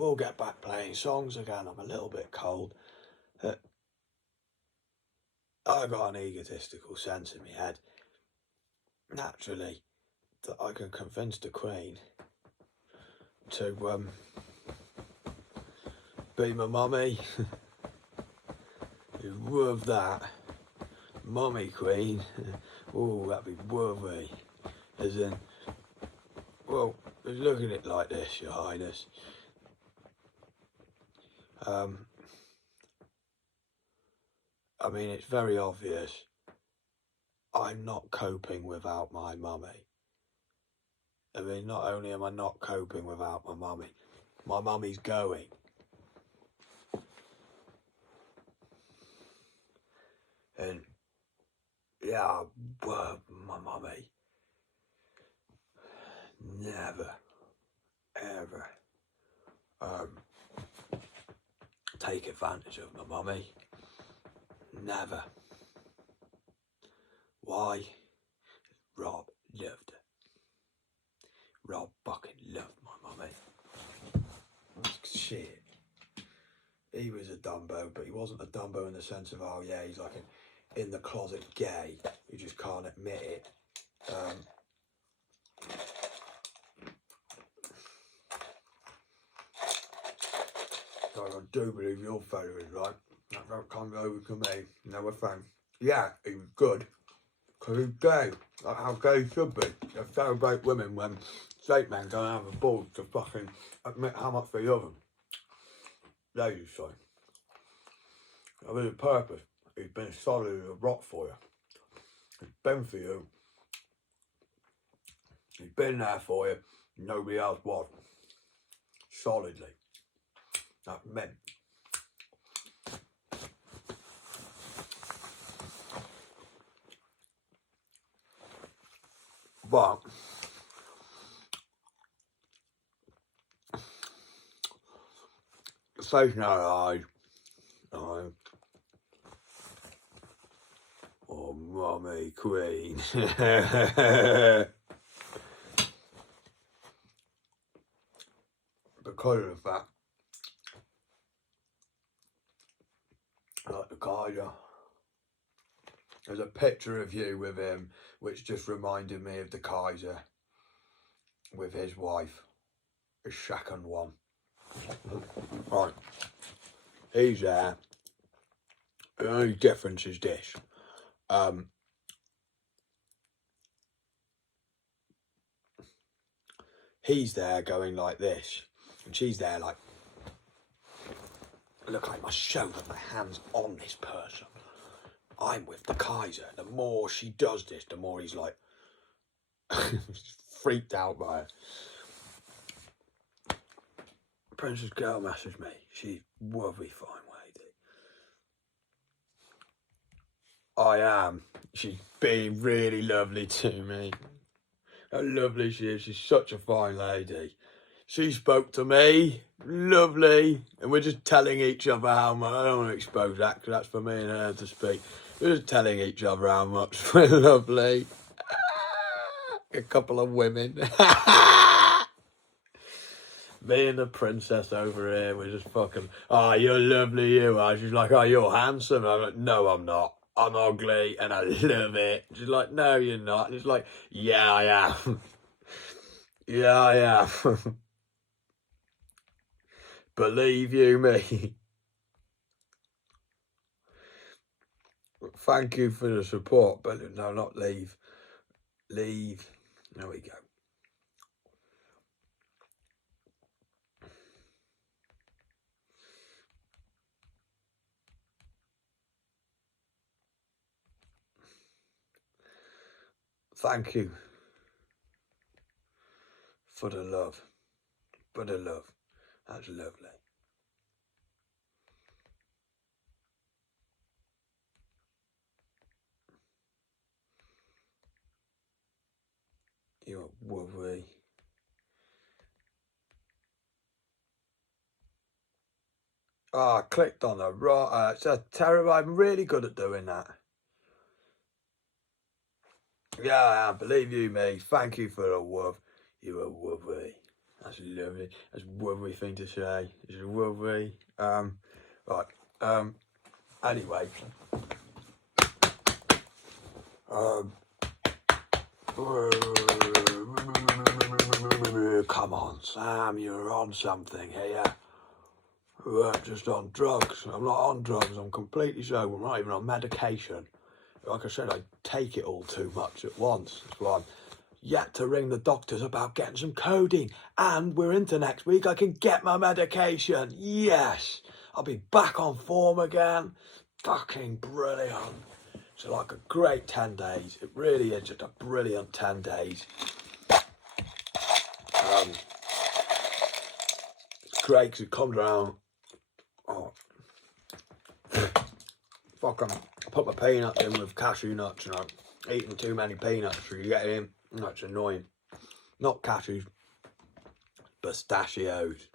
will get back playing songs again. I'm a little bit cold. I got an egotistical sense in my head, naturally, that I can convince the Queen to be my mummy. You love that. Mummy Queen. Oh, that'd be worthy. As in, well, look at it like this, Your Highness. I mean, it's very obvious. I'm not coping without my mummy. I mean, not only am I not coping without my mummy's going. And yeah, I love my mummy. Never, ever take advantage of my mummy. Never. Why? Rob loved her. Rob fucking loved my mummy. Shit. He was a Dumbo, but he wasn't a Dumbo in the sense of, oh yeah, he's like an in the closet gay who just can't admit it. So I do believe your fellow is right. That don't come over to me. Never found. Yeah, he was good. Because he's gay. Like how gay should be. They celebrate women when straight men don't have the balls to fucking admit how much they love them. Ladies say. I mean, purpose. He's been solid as a rock for you. He's been for you. He's been there for you. Nobody else was. Solidly. That's men. But face no eyes. Oh, Mummy Queen. Because of the fact, like the Kaiser, there's a picture of you with him, which just reminded me of the Kaiser with his wife, his second one. Right, he's there. The only difference is this. He's there going like this, and she's there like, look, I must show that my hand's on this person. I'm with the Kaiser. The more she does this, the more he's like freaked out by it. Princess Girl messaged me. She's worthy fine lady. I am. She's being really lovely to me. How lovely she is. She's such a fine lady. She spoke to me. Lovely. And we're just telling each other how much. I don't want to expose that because that's for me and her to speak. We're just telling each other how much we're lovely. A couple of women. Me and the princess over here, we're just fucking, oh, you're lovely, you are. She's like, oh, you're handsome. I'm like, no, I'm not. I'm ugly and I love it. She's like, no, you're not. And it's like, yeah, I am. Yeah, I am. Believe you me. Thank you for the support, but no, not leave. Leave. There we go. Thank you for the love. For the love. That's lovely. You're worthy. Oh, I clicked on the right. It's terrible. I'm really good at doing that. Yeah, I am. Believe you me. Thank you for the love. You are worthy. That's lovely. That's a lovely thing to say. It's lovely. Right. Anyway. Come on, Sam, you're on something here. You weren't just on drugs. I'm not on drugs. I'm completely sober. I'm not even on medication. Like I said, I take it all too much at once. That's why I'm yet to ring the doctors about getting some codeine. And we're into next week. I can get my medication. Yes. I'll be back on form again. Fucking brilliant. It's like a great 10 days. It really is just a brilliant 10 days. It's great because it comes around. Oh, fucking put my peanuts in with cashew nuts, and I'm eating too many peanuts, so you get it in. That's annoying. Not cashews, pistachios.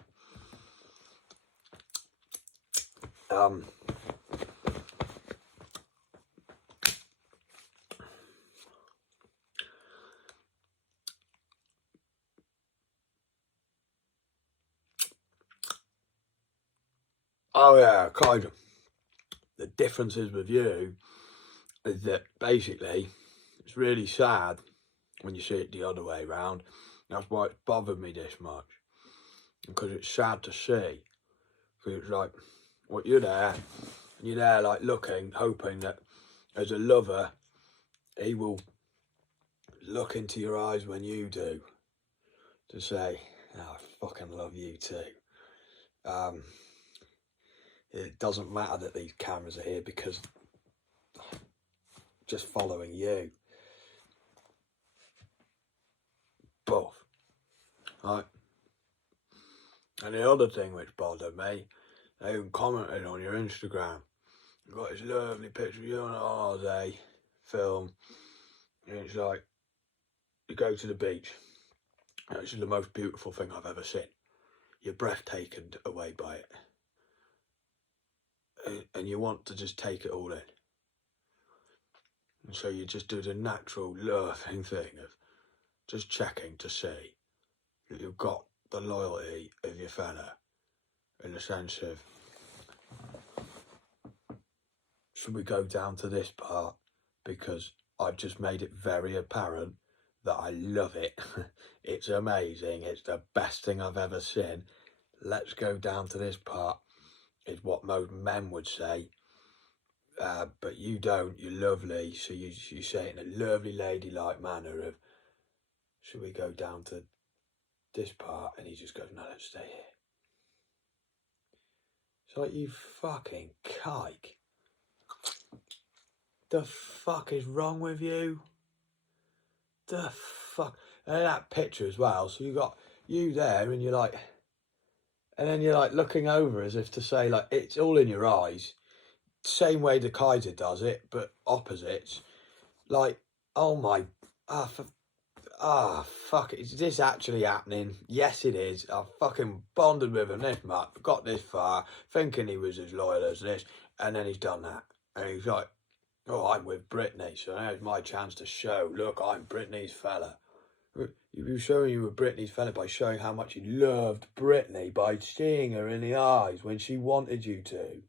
Oh yeah, kind of. The differences with you is that basically it's really sad when you see it the other way around. That's why it's bothered me this much, because it's sad to see. Because it's like, well, you're there, and you're there like looking, hoping that as a lover, he will look into your eyes when you do, to say, oh, I fucking love you too. It doesn't matter that these cameras are here because just following you. Both. Right. And the other thing which bothered me, they even commented on your Instagram. You got this lovely picture of you on a holiday film. And it's like, you go to the beach. And it's the most beautiful thing I've ever seen. You're breathtaken away by it. And you want to just take it all in. And so you just do the natural loving thing of just checking to see that you've got the loyalty of your fella, in the sense of, should we go down to this part? Because I've just made it very apparent that I love it. It's amazing. It's the best thing I've ever seen. Let's go down to this part, is what most men would say. But you don't. You're lovely. So you say it in a lovely ladylike manner of, should we go down to this part? And he just goes, no, let's stay here. It's like, you fucking kike. The fuck is wrong with you? The fuck? And that picture as well, so you got you there and you're like, and then you're like looking over as if to say, like, it's all in your eyes. Same way the Kaiser does it, but opposites. Like, oh my, fuck, is this actually happening? Yes, it is. I've fucking bonded with him this much, got this far, thinking he was as loyal as this, and then he's done that. And he's like, oh, I'm with Britney, so now's my chance to show, look, I'm Britney's fella. You were showing you were Britney's fella by showing how much you loved Britney, by seeing her in the eyes when she wanted you to.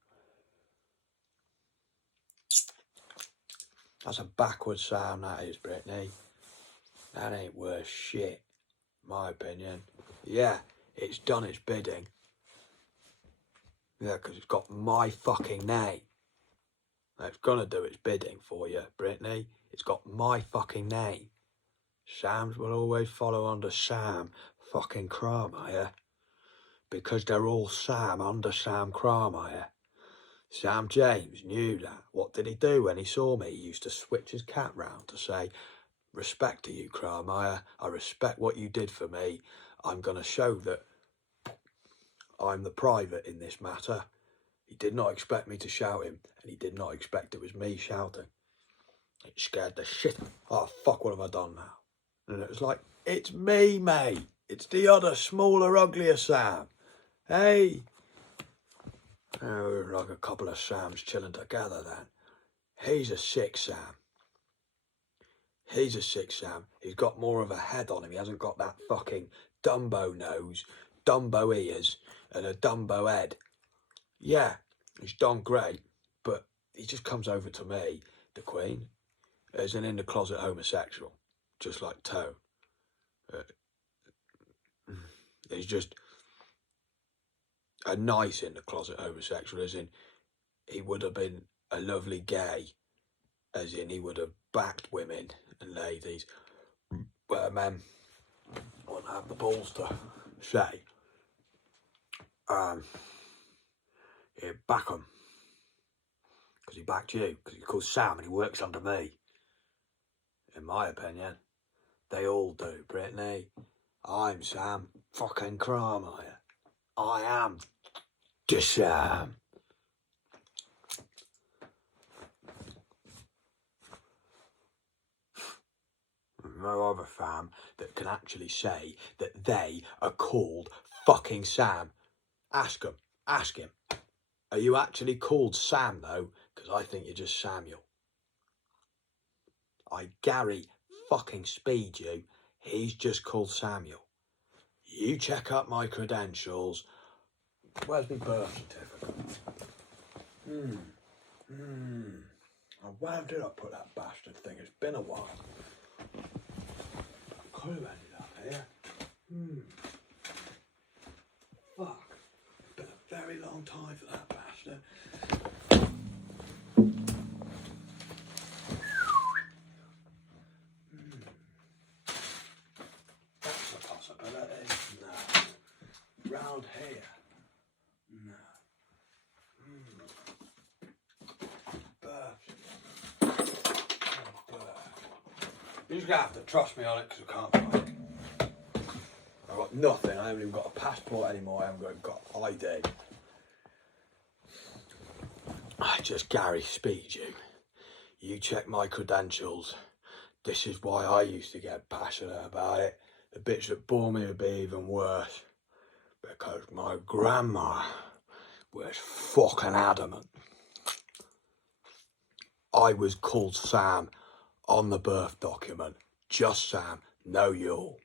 That's a backwards Sam, that is, Britney. That ain't worth shit, my opinion. Yeah, it's done its bidding. Yeah, because it's got my fucking name. It's gonna do its bidding for you, Britney. It's got my fucking name. Sam's will always follow under Sam fucking Carmeyer, because they're all Sam under Sam Carmeyer. Sam James knew that. What did he do when he saw me? He used to switch his cat round to say, respect to you, Carmeyer. I respect what you did for me. I'm going to show that I'm the private in this matter. He did not expect me to shout him, and he did not expect it was me shouting. It scared the shit. Oh, fuck, what have I done now? And it was like, it's me, mate. It's the other, smaller, uglier Sam. Hey. We were like a couple of Sams chilling together then. He's a sick Sam. He's a sick Sam. He's got more of a head on him. He hasn't got that fucking Dumbo nose, Dumbo ears, and a Dumbo head. Yeah, he's done great, but he just comes over to me, the Queen, as an in-the-closet homosexual, just like Toe. He's just a nice in-the-closet homosexual, as in he would have been a lovely gay, as in he would have backed women and ladies, but a man wouldn't have the balls to say, he'd back him, because he backed you, because he's called Sam and he works under me. In my opinion, they all do, Brittany. I'm Sam fucking Carmichael. I am the Sam. No other fam that can actually say that they are called fucking Sam. Ask him. Ask him. Are you actually called Sam though? Because I think you're just Samuel. I Gary fucking speed you. He's just called Samuel. You check up my credentials. Where's my birth certificate? Oh, where did I put that bastard thing? It's been a while. Could have ended up here. Fuck. It's been a very long time for that bastard. That's a possibility. No. Round here. No. You're just going to have to trust me on it because I can't find it. I've got nothing. I haven't even got a passport anymore. I haven't got ID. I just Gary speed you. You check my credentials. This is why I used to get passionate about it. The bits that bore me would be even worse. Because my grandma was fucking adamant. I was called Sam on the birth document. Just Sam, no Yule.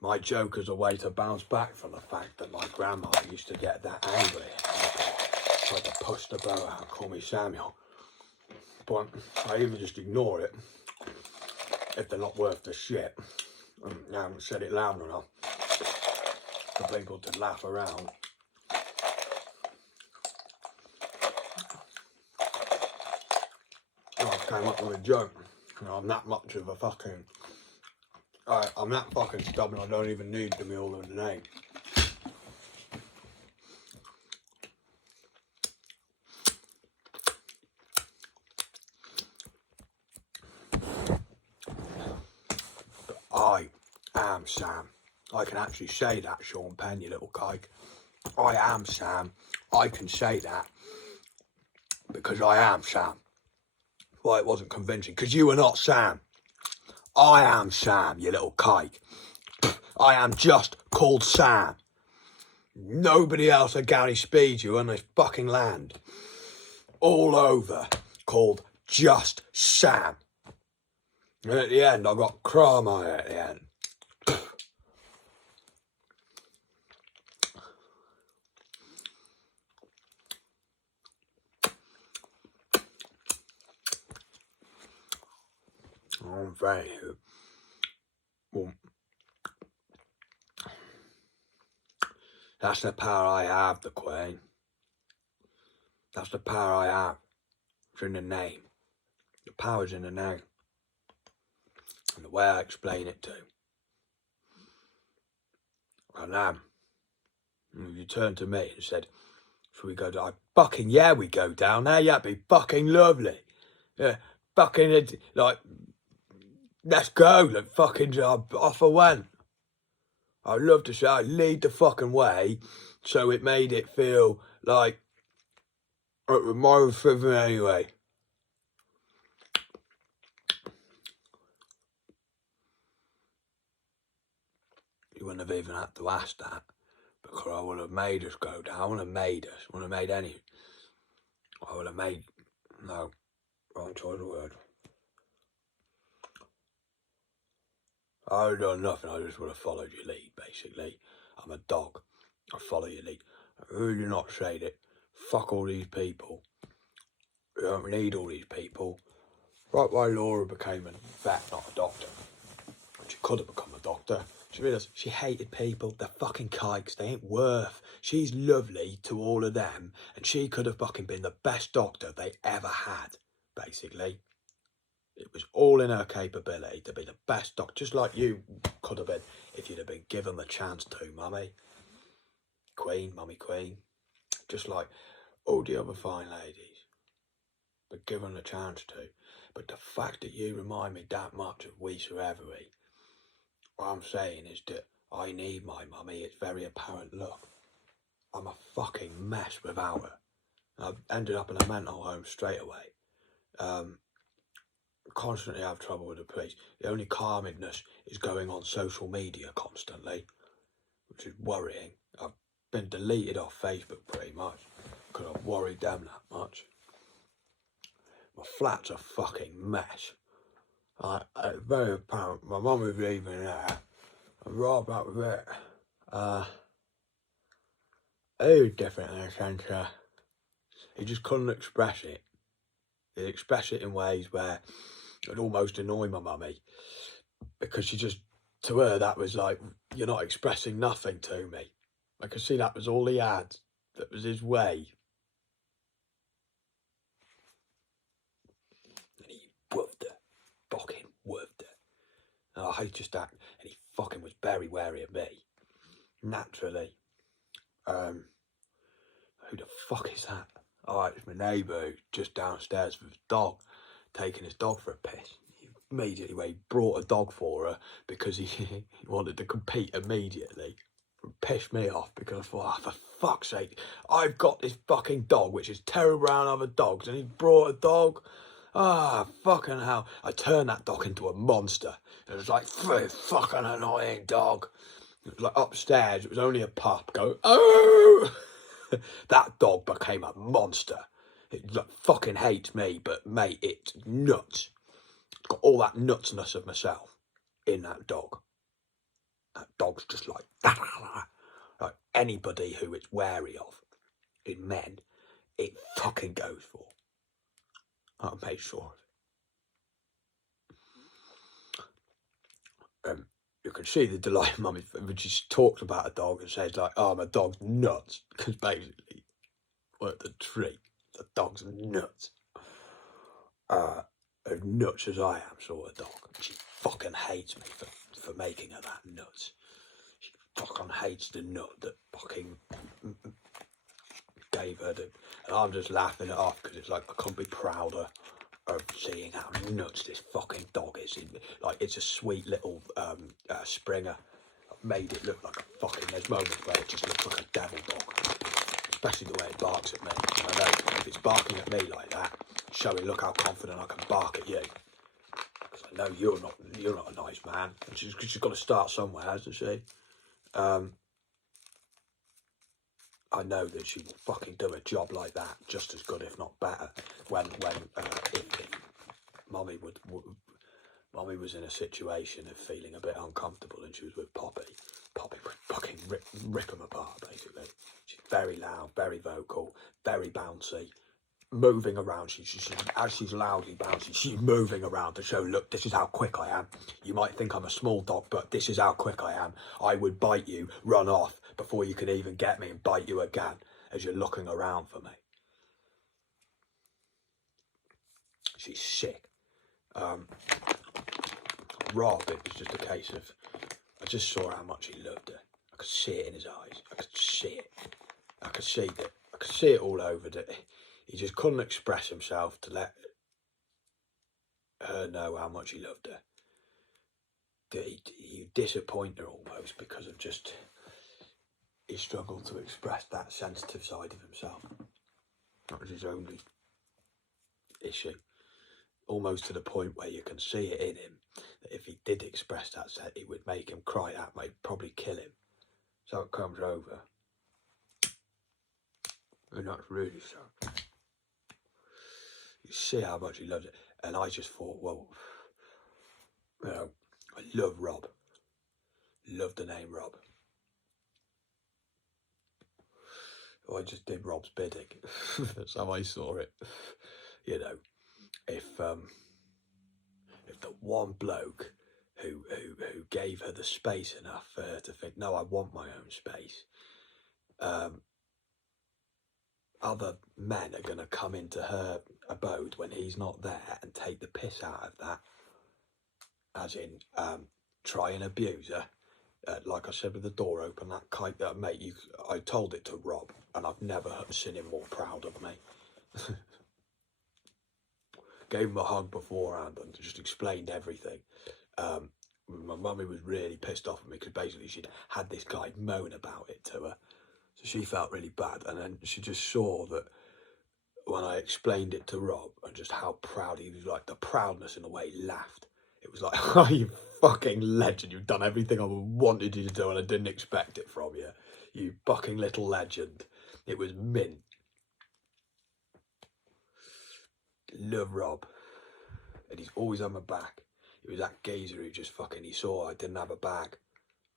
My joke is a way to bounce back from the fact that my grandma used to get that angry. Tried to push the boat out and call me Samuel. But I even just ignore it if they're not worth the shit. I haven't said it loud enough for people to laugh around. I came up with a joke. You know, I'm that much of a fucking... I'm that fucking stubborn, I don't even need the middle of the name. But I am Sam. I can actually say that, Sean Penn, you little kike. I am Sam. I can say that because I am Sam. Why it wasn't convincing? Because you were not Sam. I am Sam, you little kike. I am just called Sam. Nobody else at Gary speeds you on this fucking land. All over, called just Sam. And at the end, I got Carmichael at the end. Oh, thank you. Well, that's the power I have, the Queen. That's the power I have. It's in the name. The power's in the name. And the way I explain it to. And if you turned to me and said, should we go down? Fucking yeah, we go down there. Yeah, it'd be fucking lovely. Yeah, fucking, like, let's go. Like, fucking, off I went. I'd love to say I'd lead the fucking way so it made it feel like it was my thing anyway. You wouldn't have even had to ask that because I would have made us go down. I wouldn't have made us. I wouldn't have made any. I would have made, no, wrong choice of word. I haven't done nothing, I just would have followed your lead, basically. I'm a dog. I follow your lead. Who do you not say that? Fuck all these people. We don't need all these people. Right why Laura became a vet, not a doctor. She could have become a doctor. She realised she hated people. They're fucking kikes. They ain't worth. She's lovely to all of them, and she could have fucking been the best doctor they ever had, basically. It was all in her capability to be the best doctor, just like you could have been if you'd have been given the chance to, Mummy. Qweeen, Mummy Qweeen. Just like all the other fine ladies. But given the chance to. But the fact that you remind me that much of Weesa Every, what I'm saying is that I need my mummy. It's very apparent. Look, I'm a fucking mess without her. I ended up in a mental home straight away. Constantly have trouble with the police. The only calmness is going on social media constantly, which is worrying. I've been deleted off Facebook pretty much because I've worried them that much. My flat's a fucking mess. It's very apparent. My mum was leaving there. And Rob, that was it. It was different in a sense. He just couldn't express it. He'd express it in ways where it'd almost annoy my mummy. Because she just, to her, that was like, you're not expressing nothing to me. I could see that was all he had. That was his way. And he woofed her. Fucking woofed her. And I just that. And he fucking was very wary of me. Naturally. Who the fuck is that? Oh, it's my neighbour who's just downstairs with his dog, taking his dog for a piss. He immediately brought a dog for her because he wanted to compete immediately. Pissed me off because I thought, oh, for fuck's sake, I've got this fucking dog which is terrible around other dogs and he brought a dog. Ah, fucking hell. I turned that dog into a monster. It was like, fucking annoying dog. It was like upstairs, it was only a pup. Go, oh! That dog became a monster. It like, fucking hates me, but mate, it's nuts. It's got all that nutsness of myself in that dog. That dog's just like anybody who it's wary of in men, it fucking goes for. I made sure of it. You can see the delight mummy when she talks about a dog and says like, oh, my dog's nuts. Because basically, we're at the tree. The dog's nuts. As nuts as I am, sort of dog. She fucking hates me for making her that nuts. She fucking hates the nut that fucking gave her the. And I'm just laughing it off because it's like I couldn't be prouder of seeing how nuts this fucking dog is. Like it's a sweet little Springer. I've made it look like a fucking. There's moments where it just looks like a devil dog, especially the way it barks at me. I know if it's barking at me like that, showing look how confident I can bark at you. Because I know you're not a nice man. And she's got to start somewhere, hasn't she? I know that she will fucking do a job like that just as good, if not better. If Mummy was in a situation of feeling a bit uncomfortable and she was with Poppy would fucking rip them apart, basically. She's very loud, very vocal, very bouncy, moving around. As she's loudly bouncy, she's moving around to show, look, this is how quick I am. You might think I'm a small dog, but this is how quick I am. I would bite you, run off before you could even get me and bite you again as you're looking around for me. She's sick. Rob, it was just a case of, I just saw how much he loved her. I could see it in his eyes. I could see it. I could see it all over that. He just couldn't express himself to let her know how much he loved her. That he disappointed her almost because of just, he struggled to express that sensitive side of himself. That was his only issue. Almost to the point where you can see it in him, that if he did express that set, it would make him cry out, might probably kill him. So it comes over. And that's really sad. You see how much he loves it. And I just thought, well, you know, I love Rob. Love the name Rob. I just did Rob's bidding. That's how I saw it. You know, if the one bloke who gave her the space enough for her to think, no, I want my own space, other men are going to come into her abode when he's not there and take the piss out of that, as in try and abuse her. Like I said with the door open, that kite, mate, I told it to Rob, and I've never seen him more proud of me. Gave him a hug beforehand and just explained everything. My mummy was really pissed off at me because basically she'd had this guy moan about it to her. So she felt really bad, and then she just saw that when I explained it to Rob and just how proud he was, like the proudness in the way he laughed. It was like, oh, you fucking legend, you've done everything I wanted you to do and I didn't expect it from you. You fucking little legend. It was mint. Love Rob. And he's always on my back. It was that geezer who just fucking, he saw I didn't have a bag.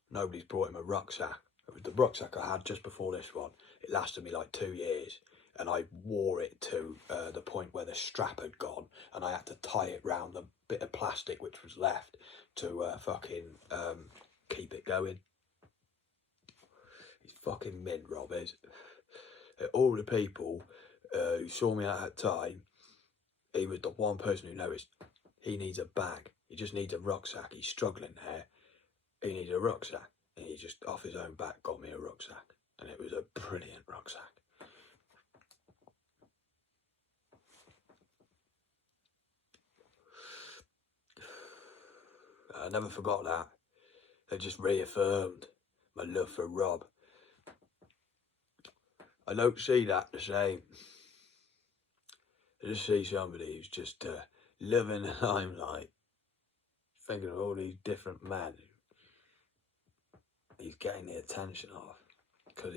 Nobody's brought him a rucksack. It was the rucksack I had just before this one. It lasted me like 2 years. And I wore it to the point where the strap had gone, and I had to tie it round the bit of plastic which was left to fucking keep it going. He's fucking mint, Rob is. All the people who saw me at that time, he was the one person who noticed he needs a bag. He just needs a rucksack. He's struggling there. He needs a rucksack. And he just, off his own back, got me a rucksack. And it was a brilliant rucksack. I never forgot that. It just reaffirmed my love for Rob. I don't see that the same. I just see somebody who's just living the limelight, thinking of all these different men he's getting the attention of. Because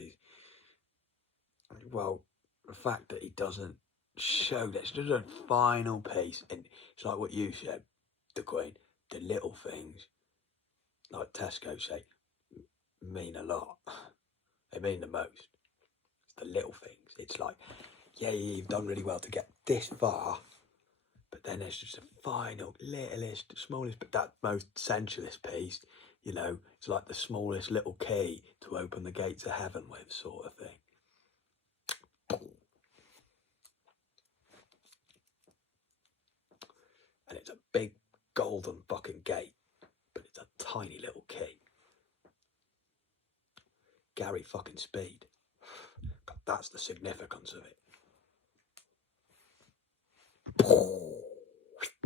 the fact that he doesn't show this, just a final piece, and it's like what you said, the Qweeen, the little things, like Tesco say, mean a lot. They mean the most. It's the little things. It's like, yeah, you've done really well to get this far, but then there's just a final, littlest, smallest, but that most essentialist piece, you know, it's like the smallest little key to open the gates of heaven with, sort of thing. And it's a big golden fucking gate, but it's a tiny little key. Gary fucking Speed. God, that's the significance of it.